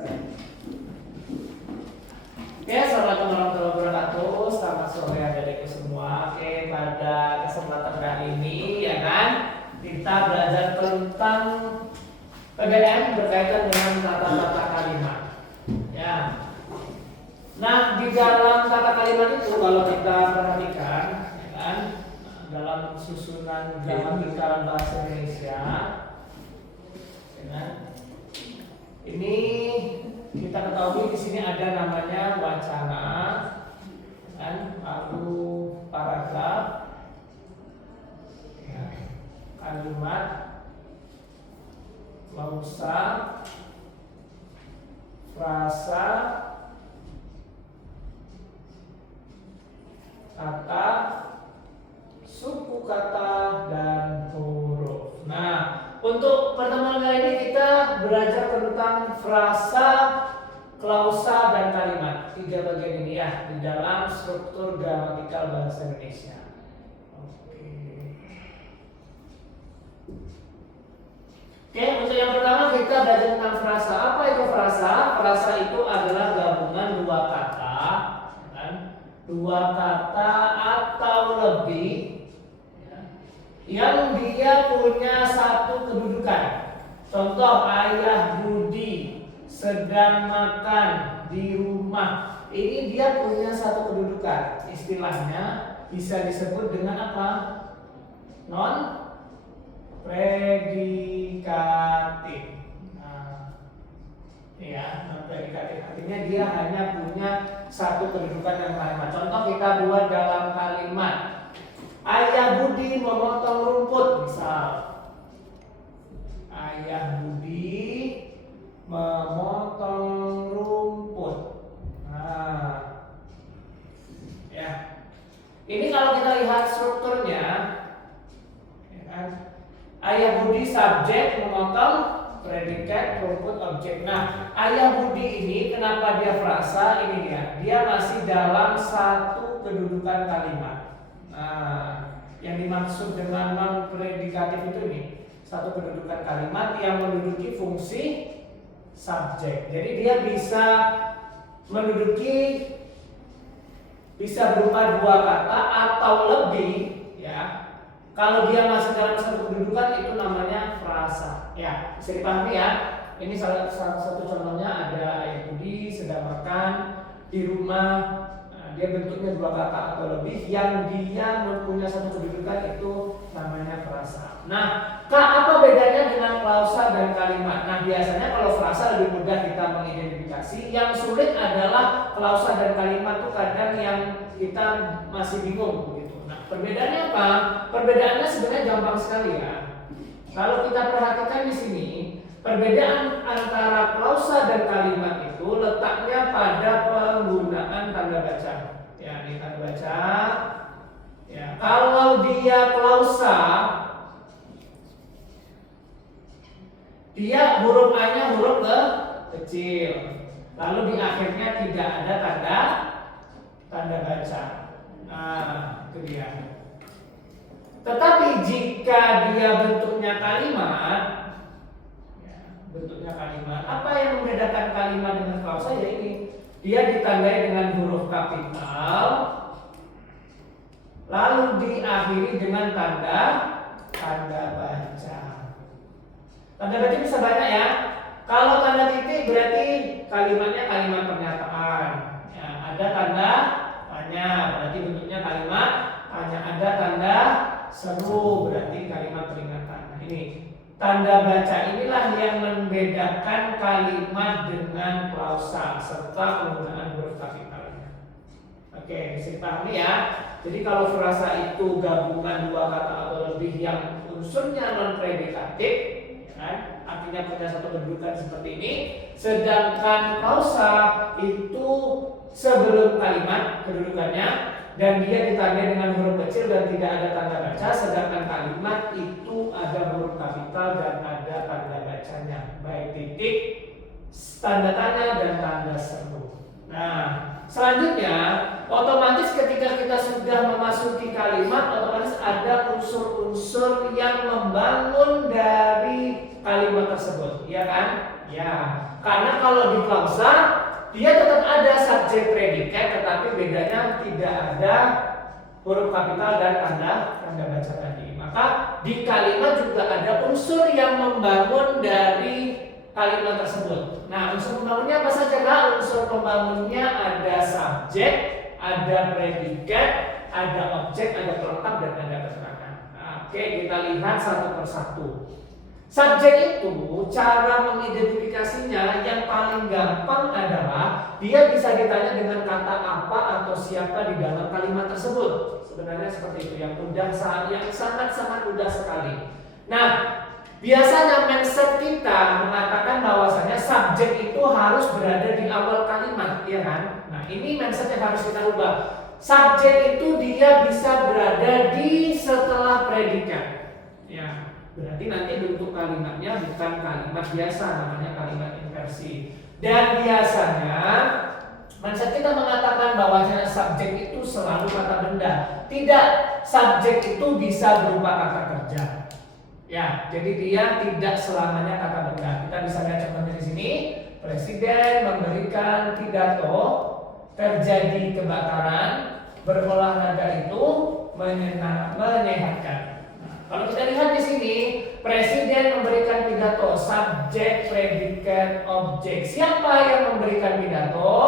Oke, assalamualaikum warahmatullahi wabarakatuh. Selamat sore adik-adikku semua. Oke, pada kesempatan kali ini ya kan, kita belajar tentang PBM berkaitan dengan tata-tata kalimat. Ya. Nah, di dalam tata kalimat itu kalau kita perhatikan, ya kan, dalam susunan gramatikal bahasa Indonesia, ya kan, ini kita ketahui di sini ada namanya wacana, dan lalu paragraf, ya, kalimat, klausa, frasa, kata, suku kata, dan huruf. Nah, untuk pertemuan kali ini kita belajar tentang frasa, klausa, dan kalimat. 3 bagian ini ya di dalam struktur gramatikal bahasa Indonesia. Oke, untuk yang pertama kita belajar tentang frasa. Apa itu frasa? Frasa itu adalah gabungan dua kata, kan? Dua kata atau lebih, ya, yang dia punya satu kedudukan. Contoh, ayah Budi sedang makan di rumah. Ini dia punya satu kedudukan. Istilahnya bisa disebut dengan apa? Non predikatif. Nah, ya, non predikatif artinya dia hanya punya satu kedudukan yang sama. Contoh kita buat dalam kalimat. Ayah Budi memotong rumput, misal. Ayah Budi memotong rumput. Nah, ya. Ini kalau kita lihat strukturnya, ya kan? Ayah Budi subjek, memotong, predikat, rumput, objek. Nah, ayah Budi ini kenapa dia frasa? Ini dia masih dalam satu kedudukan kalimat. Nah, yang dimaksud dengan non predikatif itu ini satu kedudukan kalimat yang menduduki fungsi subjek. Jadi dia bisa menduduki, bisa berupa dua kata atau lebih, ya. Kalau dia masih dalam satu kedudukan itu namanya frasa. Ya, bisa dipahami ya. Ini salah satu contohnya, ada ayah Budi sedang makan di rumah. Nah, dia bentuknya dua kata atau lebih yang dia mempunyai satu kedudukan, itu namanya frasa. Nah, apa bedanya dengan klausa dan kalimat? Nah, biasanya kalau frasa lebih mudah kita mengidentifikasi. Yang sulit adalah klausa dan kalimat tuh kadang yang kita masih bingung begitu. Nah, perbedaannya apa? Perbedaannya sebenarnya gampang sekali ya. Kalau kita perhatikan di sini, perbedaan antara klausa dan kalimat itu letaknya pada penggunaan tanda baca. Ya, ini tanda baca. Ya, kalau dia klausa, dia huruf A-nya huruf kecil. Lalu di akhirnya tidak ada tanda baca. Nah, itu dia. Tetapi jika dia bentuknya kalimat, ya, bentuknya kalimat, apa yang membedakan kalimat dengan klausa? Ya ini, dia ditandai dengan huruf kapital, lalu diakhiri dengan tanda baca. Tanda baca bisa banyak ya. Kalau tanda titik berarti kalimatnya kalimat pernyataan. Ya, ada tanda tanya, berarti bentuknya kalimat tanya. Ada tanda seru, berarti kalimat peringatan. Nah, ini tanda baca inilah yang membedakan kalimat dengan klausa serta penggunaan huruf kapitalnya. Oke, bisa dipahami ya. Jadi kalau frasa itu gabungan dua kata atau lebih yang unsurnya non predikatif, ya kan? Artinya punya satu kedudukan seperti ini. Sedangkan klausa itu sebelum kalimat kedudukannya, dan dia ditandai dengan huruf kecil dan tidak ada tanda baca. Sedangkan kalimat itu ada huruf kapital dan ada tanda bacanya, baik titik, tanda tanya, dan tanda seru. Nah, selanjutnya otomatis ketika kita sudah memasuki kalimat, otomatis ada unsur-unsur yang membangun dari kalimat tersebut, ya kan? Ya, karena kalau di klausa dia tetap ada subjek predikat, tetapi bedanya tidak ada huruf kapital dan tanda baca tadi. Maka di kalimat juga ada unsur yang membangun dari kalimat tersebut. Nah, unsur pembangunnya apa saja, Kak? Unsur pembangunnya ada subjek, ada predikat, ada objek, ada pelengkap, dan ada keterangan. Nah, oke, kita lihat satu persatu. Subjek itu cara mengidentifikasinya yang paling gampang adalah dia bisa ditanya dengan kata apa atau siapa di dalam kalimat tersebut. Sebenarnya seperti itu, yang mudah, yang sangat-sangat mudah sekali. Nah, biasanya mindset kita mengatakan bahwasanya subjek itu harus berada di awal kalimat, ya kan? Nah, ini mindset yang harus kita ubah. Subjek itu dia bisa berada di setelah predikat. Ya. Berarti nanti bentuk kalimatnya bukan kalimat biasa, namanya kalimat inversi. Dan biasanya mindset kita mengatakan bahwa subjek itu selalu kata benda. Tidak, subjek itu bisa berupa kata kerja. Ya, jadi dia tidak selamanya kata benda. Kita bisa lihat contohnya di sini. Presiden memberikan pidato, terjadi kebakaran, berolahraga itu menyehatkan. Kalau kita lihat di sini, presiden memberikan pidato, subjek, predikat, objek. Siapa yang memberikan pidato?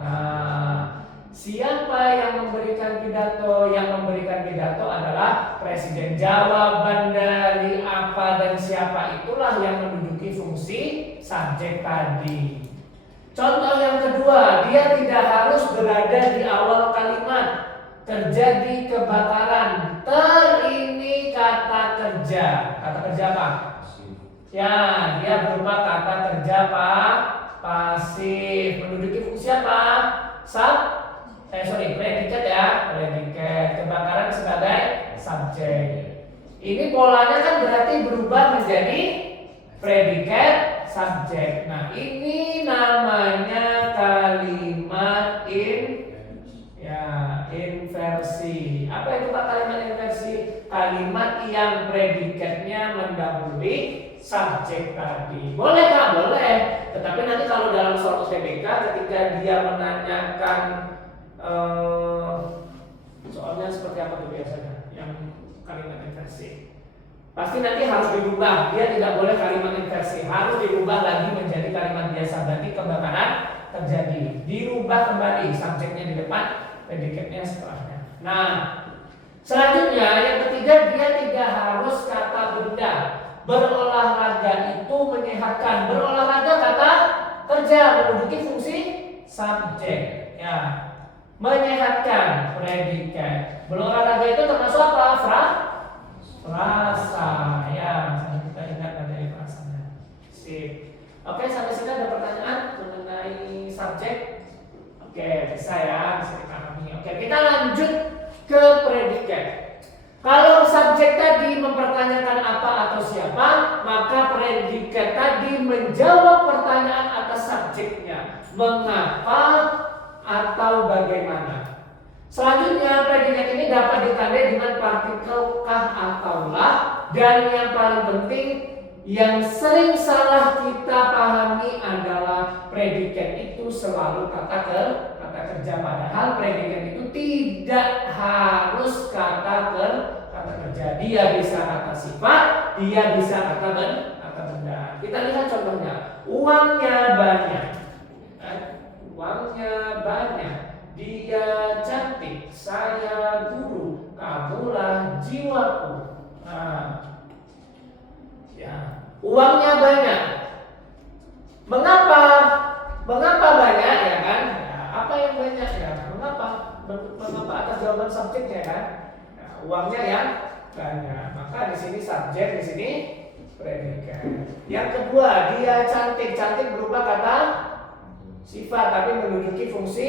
Nah, siapa yang memberikan pidato? Yang memberikan pidato adalah presiden. Jawaban dari apa dan siapa itulah yang menduduki fungsi subjek tadi. Contoh yang kedua, dia tidak harus berada di awal kalimat. Terjadi kebakaran, ini kata kerja. Kata kerja apa? Ya, dia berupa kata kerja pasif. Menduduki fungsi apa? Predikat ya, predikat. Kebakaran sebagai subjek. Ini polanya kan berarti berubah menjadi predikat subjek. Nah, ini namanya kalimat inversi. Apa itu Pak kalimat inversi? Kalimat yang predikatnya mendahului subjek tadi. Boleh Kak? Boleh. Tetapi nanti kalau dalam soal UTBK ketika dia menanyakan soalnya seperti apa tuh biasanya yang kalimat inversi, pasti nanti harus dirubah. Dia tidak boleh kalimat inversi, harus dirubah lagi menjadi kalimat biasa. Berarti kebakaran terjadi, dirubah kembali, subjeknya di depan, predikatnya setelahnya. Nah, selanjutnya yang ketiga, dia tidak harus kata benda. Berolahraga itu menyehatkan. Berolahraga kata kerja, menduduki fungsi subjek. Ya, menyehatkan predikat. Berolahraga itu termasuk apa? Frasa. Ya, kita ingat dari frasanya. Sip. Oke, sampai sini ada pertanyaan mengenai subjek? Oke, bisa ya, bisa dipahami. Oke, kita lanjut ke predikat. Kalau subjek tadi mempertanyakan apa atau siapa, maka predikat tadi menjawab pertanyaan atas subjeknya. Mengapa atau bagaimana. Selanjutnya, predikat ini dapat ditandai dengan partikel kah atau lah. Dan yang paling penting, yang sering salah kita pahami adalah predikat itu selalu kata kerja, padahal predikat itu tidak harus kata kerja. Dia bisa kata sifat, dia bisa kata benda. Kita lihat contohnya. Uangnya banyak. Uangnya banyak. Dia cantik. Saya guru. Kamulah jiwaku. Nah, ya. Uangnya banyak. Mengapa banyak, ya kan? Ya, apa yang banyak ya? Mengapa atas jawaban subjeknya kan? Nah, uangnya yang banyak. Maka di sini subjek, di sini predikat. Yang kedua, dia cantik. Cantik berupa kata sifat tapi menduduki fungsi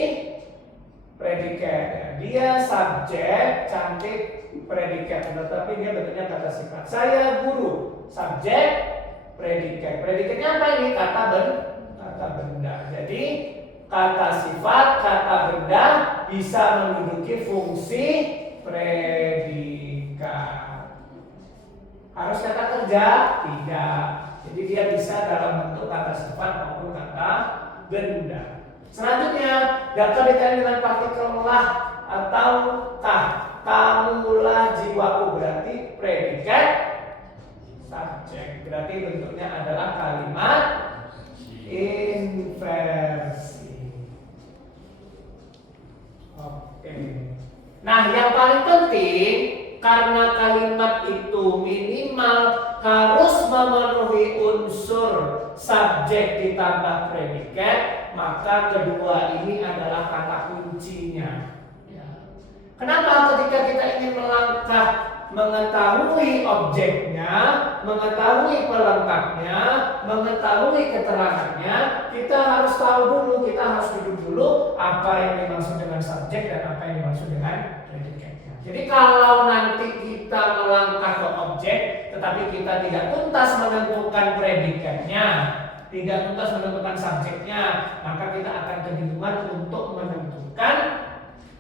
predikat. Dia subjek, cantik predikat, tetapi dia bentuknya kata sifat. Saya guru, subjek, predikat. Predikatnya apa ini? Kata benda. Jadi kata sifat, kata benda bisa menduduki fungsi predikat. Harus kata kerja? Tidak. Jadi dia bisa dalam bentuk kata sifat maupun kata benda. Selanjutnya, data detail dengan partikel lah atau tah. Kamulah jiwaku, berarti predikat subjek. Berarti bentuknya adalah kalimat inversi. Oke. Nah, yang paling penting, karena kalimat itu minimal harus memenuhi unsur subjek ditambah predikat, maka kedua ini adalah kata kuncinya. Ya. Kenapa ketika kita ingin melangkah mengetahui objeknya, mengetahui pelengkapnya, mengetahui keterangannya, kita harus tahu dulu, kita harus duduk dulu apa yang dimaksud dengan subjek dan apa yang dimaksud dengan predikatnya. Jadi kalau nanti kita melangkah ke objek, tetapi kita tidak tuntas menentukan predikatnya, tidak tuntas menentukan subjeknya, maka kita akan kebingungan untuk menentukan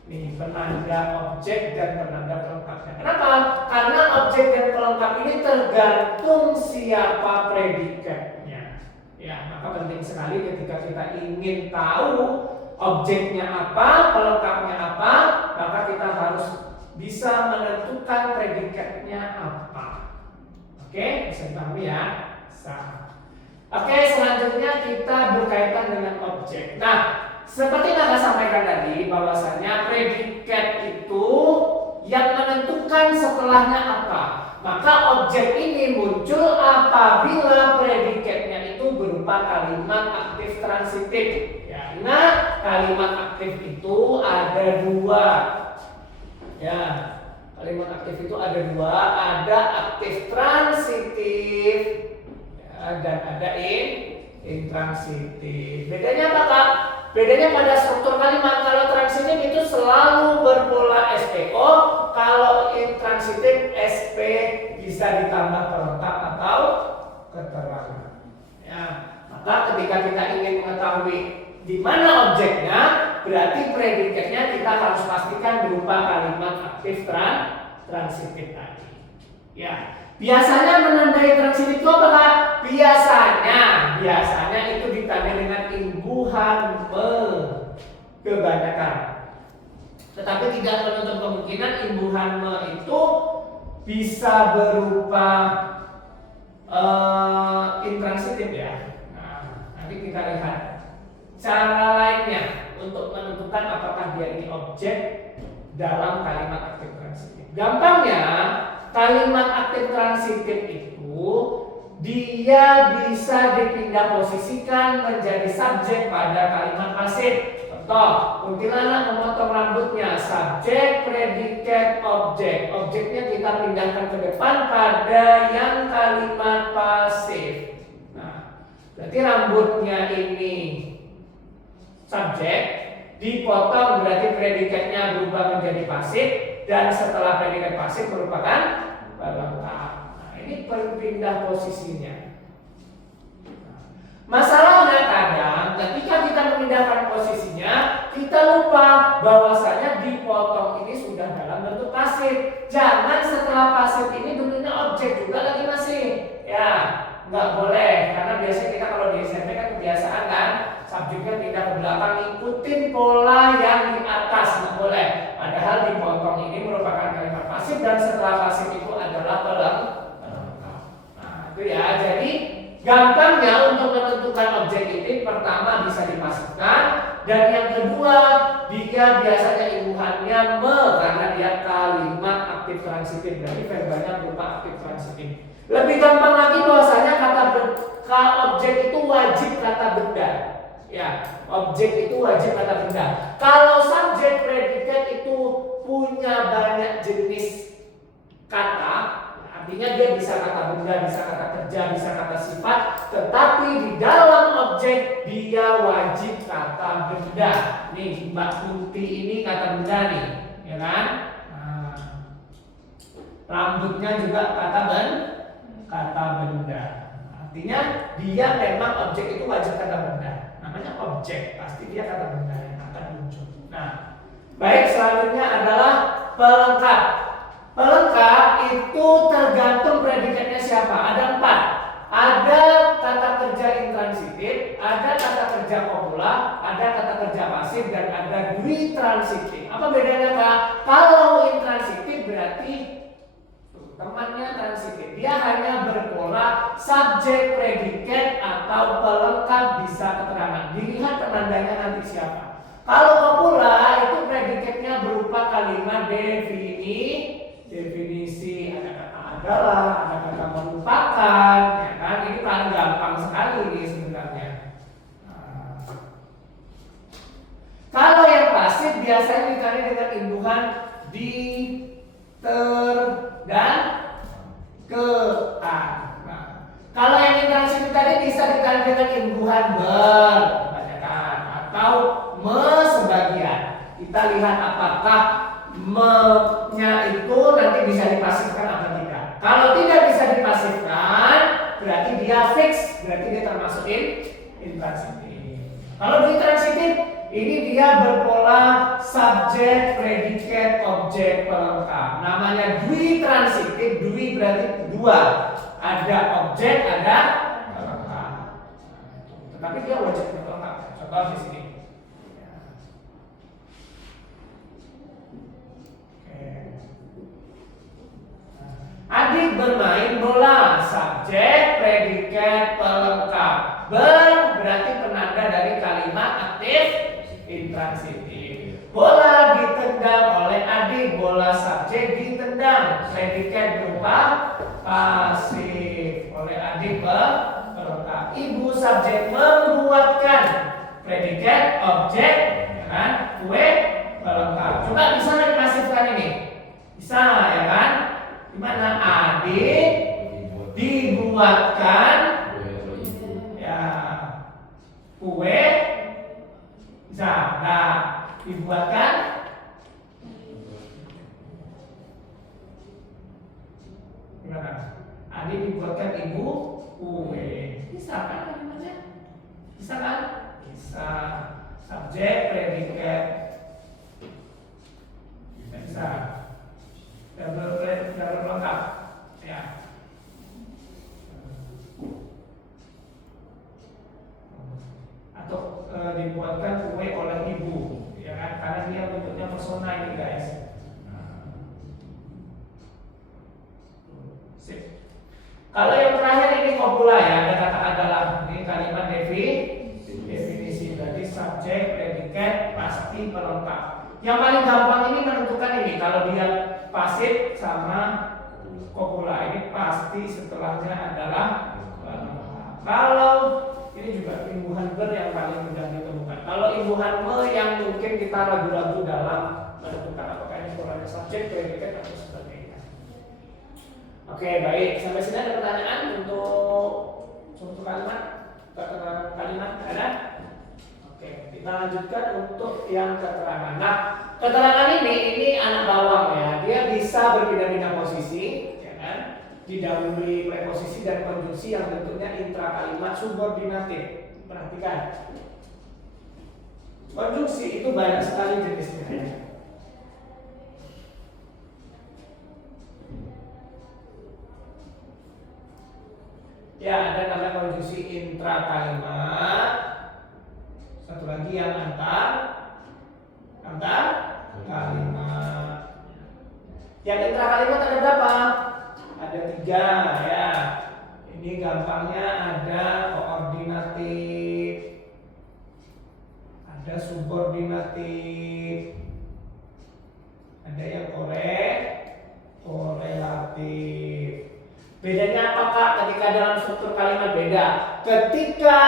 penanda objek dan penanda pelengkapnya. Kenapa? Karena objek dan pelengkap ini tergantung siapa predikatnya. Ya, maka penting sekali ketika kita ingin tahu objeknya apa, pelengkapnya apa, maka kita harus bisa menentukan predikatnya apa. Oke, bisa dipahami ya? Oke, selanjutnya kita berkaitan dengan objek. Nah, seperti yang saya sampaikan tadi, bahwasanya predikat itu yang menentukan setelahnya apa. Maka objek ini muncul apabila predikatnya itu berupa kalimat aktif transitif. Ya, ingat kalimat aktif itu ada dua. Ya, kalimat aktif itu ada dua, ada aktif transitif ya, dan ada intransitif. Bedanya apa, Kak? Bedanya pada struktur kalimat. Kalau transitif itu selalu berpola SPO, kalau intransitif SP bisa ditambah pelengkap atau keterangan. Ya, maka ketika kita ingin mengetahui di mana objeknya, berarti predikatnya kita harus pastikan berupa kalimat aktif transitif tadi. Ya, biasanya menandai transitif itu apa, Kak? Biasanya itu ditandai dengan imbuhan me, kebanyakan. Tetapi tidak menutup kemungkinan imbuhan me itu bisa berupa intransitif ya. Nah, nanti kita lihat cara lainnya untuk menentukan apakah dia ini objek dalam kalimat aktif transitif. Gampangnya, kalimat aktif transitif itu dia bisa dipindah posisikan menjadi subjek pada kalimat pasif. Contoh, kuntilanak memotong rambutnya, subjek, predikat, objek. Objeknya kita pindahkan ke depan pada yang kalimat pasif. Nah, berarti rambutnya ini subjek, dipotong berarti predikatnya berubah menjadi pasif, dan setelah predikat pasif merupakan pelengkap. Nah, ini berpindah posisinya. Masalahnya kadang ketika kita memindahkan posisinya, kita lupa bahwasanya dipotong ini sudah dalam bentuk pasif. Jangan setelah pasif ini bentuknya objek juga lagi masih. Ya, nggak boleh, karena biasanya kita kalau di SMP kan kebiasaan kan, subjeknya pindah ke belakang, ikutin pola yang di atas, nggak boleh. Padahal dipotong ini merupakan kalimat pasif dan setelah pasif itu adalah pelengkap. Nah, itu ya. Jadi gampangnya untuk menentukan objek ini, pertama bisa dipasifkan, dan yang kedua dia biasanya imbuhannya me karena dia kalimat aktif transitif, berarti verbanya berupa aktif transitif. Lebih gampang lagi bahwasanya kata objek itu wajib kata benda. Ya, objek itu wajib kata benda. Kalau subjek predikat itu punya banyak jenis kata, artinya dia bisa kata benda, bisa kata kerja, bisa kata sifat, tetapi di dalam objek dia wajib kata benda. Nih, Mbak Kunti ini kata benda nih, ya kan? Nah, rambutnya juga kata benda. Artinya dia memang objek itu wajib kata benda. Namanya objek, pasti dia kata benda yang akan muncul. Nah, baik, selanjutnya adalah pelengkap. Pelengkap itu tergantung predikatnya siapa. Ada 4. Ada kata kerja intransitif, ada kata kerja kopula, ada kata kerja pasif, dan ada dwitransitif. Apa bedanya Kak? Kalau intransitif berarti temannya transitif. Dia hanya berpola subjek, predikat, atau pelengkap bisa keterangan. Dilihat penandanya nanti siapa. Kalau kopula itu predikatnya berupa kalimat definisi, ada kata adalah, ada kata merupakan, ya kan? Ini paling gampang sekali ini sebenarnya. Kalau yang pasif biasanya dicari dengan imbuhan di, ter, dan ke, kalau yang intransitif tadi bisa dicari dengan imbuhan ber, kebanyakan, atau me sebagian. Kita lihat apakah me-nya itu nanti bisa dipasifkan atau tidak. Kalau tidak bisa dipasifkan, berarti dia fix, berarti dia termasuk intransitif. Kalau intransitif, ini dia berpola subjek, predikat, objek, pelengkap. Namanya dwitransitif. Dwi berarti dua. Ada objek, ada pelengkap. Tetapi dia wajib pelengkap. Contoh di sini. Adik bermain bola, subjek, predikat, pelengkap. Berarti penanda dari kalimat aktif intransitif. Bola ditendang oleh adik, bola subjek ditendang, predikat berupa pasif, oleh adik pelengkap. Ibu subjek membuatkan, predikat objek, ya kan? Kue pelengkap. Coba bisa nggak dipasifkan ini? Bisa ya kan? Dimana adik dibuatkan ya kue bisa, nah dibuatkan gimana? Adik dibuatkan ibu kue, bisa kan kalimatnya? Bisa kan? Bisa. Subjek, predikat, bisa. Double lengkap ya. Atau dibuatkan kue oleh ibu, ya kan? Karena dia bentuknya persona ini guys. Sip. Kalau yang terakhir ini kopula ya, ada kata adalah. Ini kalimat definisi, berarti subjek, predikat, pasti, pelengkap. Yang paling gampang ini menentukan ini. Kalau dia pasif sama kopula, ini pasti setelahnya adalah pelengkap. Kalau ini juga imbuhan ber yang paling mudah ditemukan. Kalau imbuhan me yang mungkin kita ragu-ragu dalam menentukan apakah ini polanya subjek, predikat, atau sebagainya. Oke, baik. Sampai sini ada pertanyaan untuk suatu kalimat? Keterangan kalimat ada? Oke, kita lanjutkan untuk yang keterangan. Nah, keterangan ini anak bawang ya. Dia bisa berpindah-pindah posisi, ya kan? Didahului preposisi dan konjungsi yang bentuknya intrakalimat subordinatif. Perhatikan. Konjungsi itu banyak sekali jenisnya. Ya, ada namanya konjungsi intrakalimat. Satu lagi yang antar kalimat. Yang intrakalimat ada berapa? Ada 3 ya. Ini gampangnya ada koordinatif, ada subordinatif, ada yang korelatif. Bedanya apakah ketika dalam struktur kalimat beda? Ketika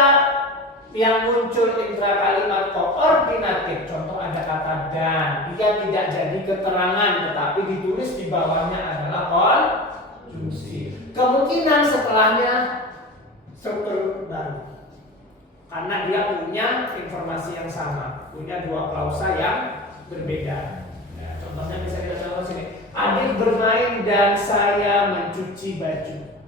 yang muncul intrakalimat koordinatif, contoh ada kata dan, dia tidak jadi keterangan tetapi ditulis di bawahnya adalah konjungsi. Kemungkinan setelahnya struktur baru, karena dia punya informasi yang sama, punya 2 klausa yang berbeda. Nah, contohnya bisa kita contoh sini. Adik bermain dan saya mencuci baju.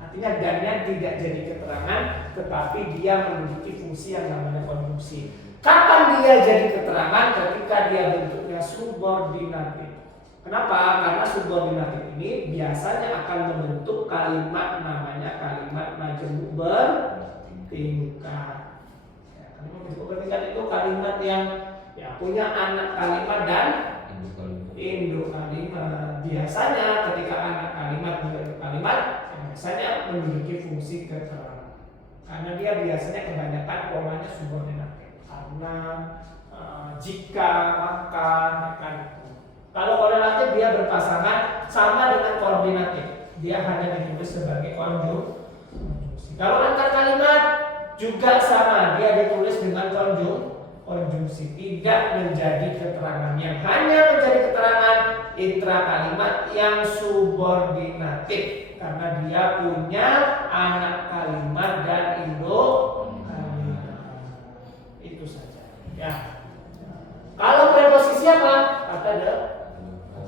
Artinya dannya tidak jadi keterangan, tetapi dia menduduki fungsi yang namanya konjungsi. Kapan dia jadi keterangan? Ketika dia bentuknya subordinatif. Kenapa? Karena subordinatif ini biasanya akan membentuk kalimat namanya kalimat majemuk bertingkat. Ya, kalimat majemuk bertingkat itu kalimat yang ya punya anak kalimat dan induk kalimat. Biasanya ketika anak kalimat membentuk kalimat, ya biasanya memiliki fungsi keterangan. Karena dia biasanya kebanyakan polanya subordinatif. Karena jika, maka, kan. Kalau korelatif dia berpasangan sama dengan koordinatif. Dia hanya ditulis sebagai konjungsi. Kalau antar kalimat juga sama, dia ditulis dengan konjungsi. Tidak menjadi keterangan. Yang hanya menjadi keterangan intra kalimat yang subordinatif. Karena dia punya anak kalimat dan induk kalimat. Itu saja. Ya. Kalau preposisi apa? Kata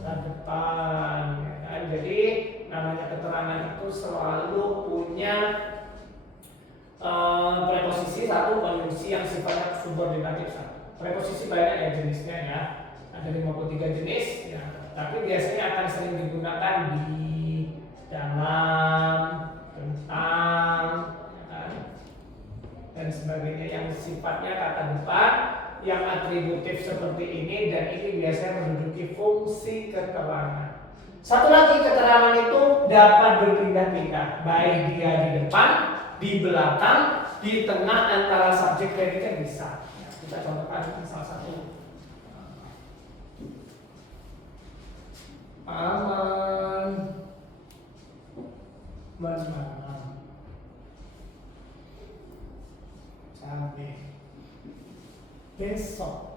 depan, ya kan? Jadi namanya keterangan itu selalu punya preposisi satu, konjungsi yang sifatnya subordinatif satu. Preposisi banyak ya jenisnya ya, ada 53 jenis ya. Tapi biasanya akan sering digunakan di dalam, tentang, ya kan? Dan sebagainya yang sifatnya kata depan, yang atributif seperti ini, dan ini biasanya menduduki fungsi keterangan. Satu lagi, keterangan itu dapat berpindah-pindah, baik dia di depan, di belakang, di tengah, antara subjek predikat bisa. Ya, kita contohkan salah satu. Paman menanam cabai besok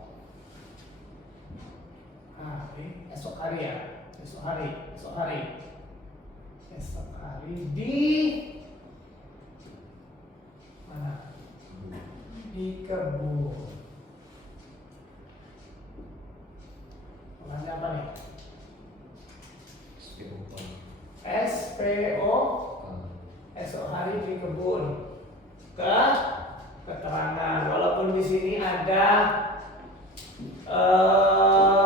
hari di mana? Di kebun. Namanya apa nih? SPO. Esok hari di kebun. Keterangan. Walaupun di sini ada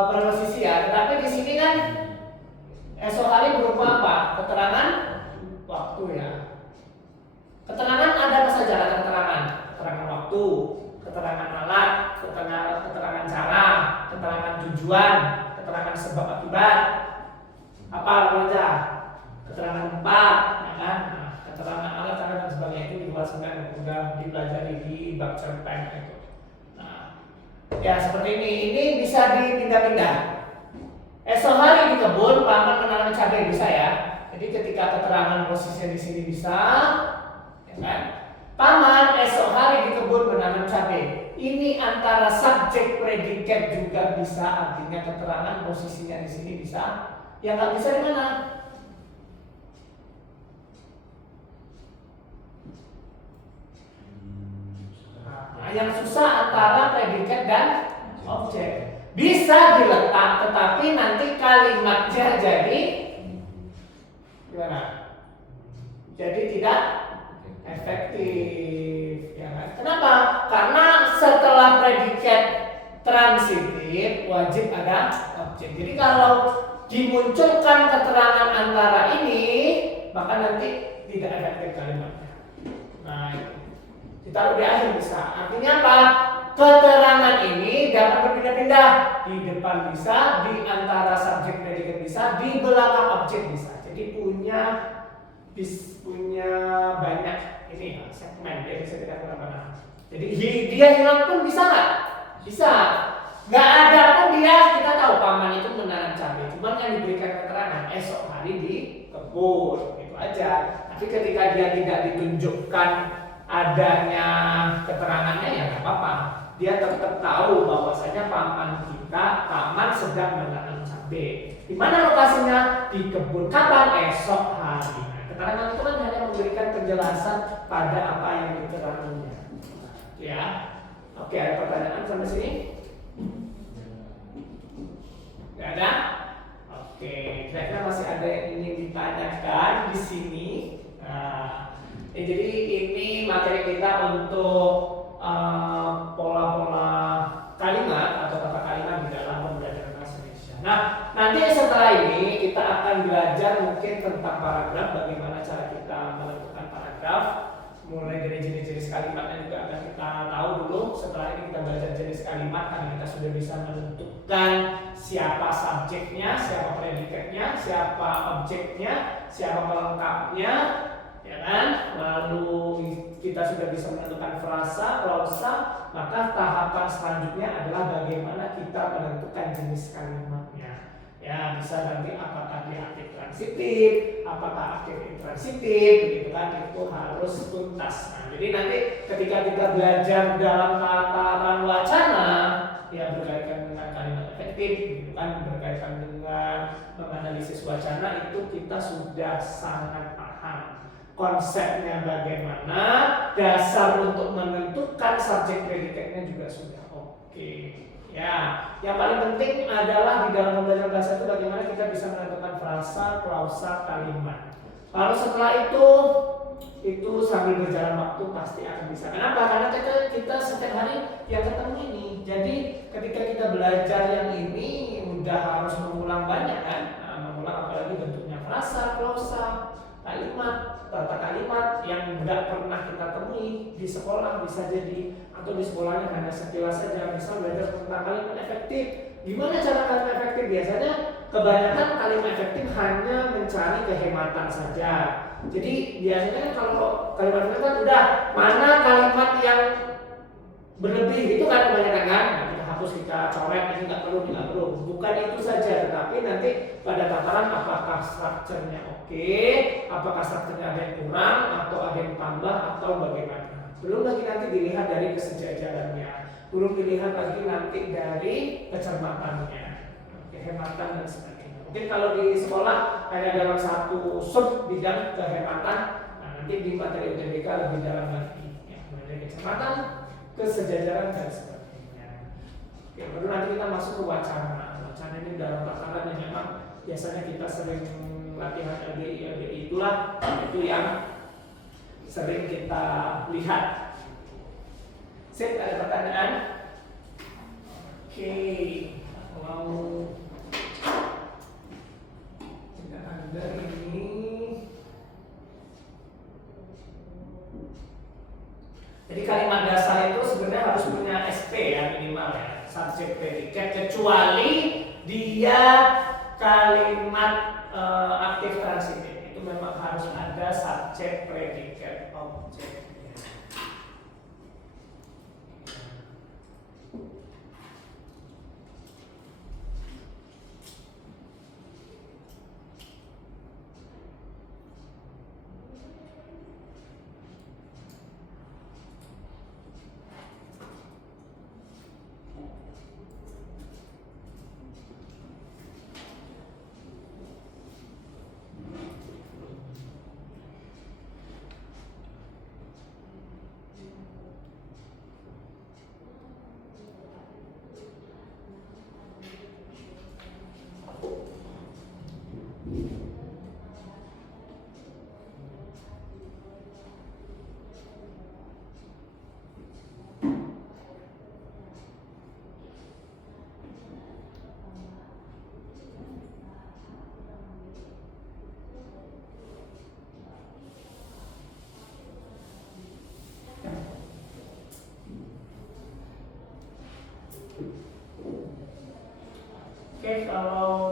preposisi ya, tetapi di sini kan esok hari berupa apa? Keterangan waktu ya. Keterangan ada apa saja kata keterangan? Keterangan waktu, keterangan alat, keterangan cara, keterangan tujuan, keterangan sebab akibat. Apa saja? Keterangan tempat, ya kan? Nah, keterangan alat, cara dan sebagainya itu di kelas 9 sudah dipelajari di bab cerpen itu. Nah, ya seperti ini. Ini bisa dipindah-pindah. Esok hari di kebun paman menanam cabai bisa ya. Jadi ketika keterangan posisinya di sini bisa, ya kan? Paman esok hari di kebun menanam cabai. Ini antara subjek predikat juga bisa, artinya keterangan posisinya di sini bisa. Yang nggak bisa di mana? Nah, yang susah antara predikat dan objek. Bisa diletak, tetapi nanti kalimatnya jadi gimana? Jadi tidak efektif, ya kan? Kenapa? Karena setelah predikat transitif wajib ada objek. Jadi kalau dimunculkan keterangan antara ini, maka nanti tidak efektif kalimatnya. Nah, itu ditaruh di akhir bisa. Artinya apa? Keterangan ini dapat berpindah-pindah, di depan bisa, di antara subjek predikat bisa, di belakang objek bisa. Jadi punya banyak ini segmen, dia bisa tidak kemana-mana. Jadi dia hilang pun bisa nggak? Bisa. Nggak ada pun dia, kita tahu paman itu menanam cabai. Cuma yang diberikan keterangan esok hari di kebun, itu aja. Tapi ketika dia tidak ditunjukkan adanya keterangannya ya nggak apa-apa. Dia tetap tahu bahwasanya paman sedang menanam cabai. Di mana lokasinya? Di kebun. Kapan? Esok hari. Nah, keterangan itu kan hanya memberikan penjelasan pada apa yang diterangnya. Ya. Oke, ada pertanyaan sampai sini? Nggak ada? Oke, kira-kira masih ada yang ingin ditanyakan di sini. Nah, jadi ini materi kita untuk pola-pola kalimat atau kata kalimat di dalam pembelajaran bahasa Indonesia. Nah, nanti setelah belajar bagaimana cara kita menentukan paragraf. Mulai dari jenis-jenis kalimatnya juga akan kita tahu dulu. Setelah ini kita belajar jenis kalimat karena kita sudah bisa menentukan siapa subjeknya, siapa predikatnya, siapa objeknya, siapa pelengkapnya, ya kan? Lalu kita sudah bisa menentukan frasa, klausa, maka tahapan selanjutnya adalah bagaimana kita menentukan jenis kalimatnya. Ya, bisa nanti apakah dia aktif transitif, apakah aktif intransitif, begitu kan, itu harus tuntas. Nah, jadi nanti ketika kita belajar dalam tataran wacana yang berkaitan dengan kalimat efektif, gitu kan, berkaitan dengan menganalisis wacana, itu kita sudah sangat paham konsepnya bagaimana, dasar untuk menentukan subjek predikatnya juga sudah oke. Ya, yang paling penting adalah di dalam pembelajaran bahasa itu bagaimana kita bisa menentukan frasa, klausa, kalimat. Lalu setelah itu sambil berjalan waktu pasti akan bisa. Kenapa? Karena kita setiap hari yang ketemu ini. Jadi ketika kita belajar yang ini udah harus mengulang banyak kan? Nah, mengulang apalagi bentuknya frasa, klausa, kalimat, tata kalimat yang nggak pernah kita temui di sekolah bisa jadi, atau di sekolahnya hanya sekilas saja. Misal belajar tentang kalimat efektif, gimana cara kalimat efektif? Biasanya kebanyakan kalimat efektif hanya mencari kehematan saja. Jadi biasanya kalau kalimat efektif kan udah mana kalimat yang berlebih itu kan kebanyakan kan, nah, kita hapus, kita coret, ini nggak perlu, nggak perlu. Bukan itu saja, tetapi nanti pada tataran apakah strukturnya oke, apakah strukturnya ada yang kurang, atau ada yang tambah, atau bagaimana. Belum lagi nanti dilihat dari kesejajarannya, belum dilihat lagi nanti dari kecermatannya, kehematan dan sebagainya. Mungkin kalau di sekolah hanya dalam satu sub bidang kehematan, nah nanti di materi UTBK lebih dalam lagi, ya, mulai dari kecermatan, kesejajaran dan sebagainya. Oke, baru nanti kita masuk ke wacana. Wacana ini dalam tataran yang memang biasanya kita sering latihan LDI, itulah itu yang sering kita lihat. Sip, ada pertanyaan? Oke, mau tidak ada ini. Jadi kalimat dasar itu sebenarnya harus punya SP ya, minimal ya, subjek predikat, kecuali dia kalimat aktif transitif, itu memang harus ada subjek predikat objek. Oke, kalau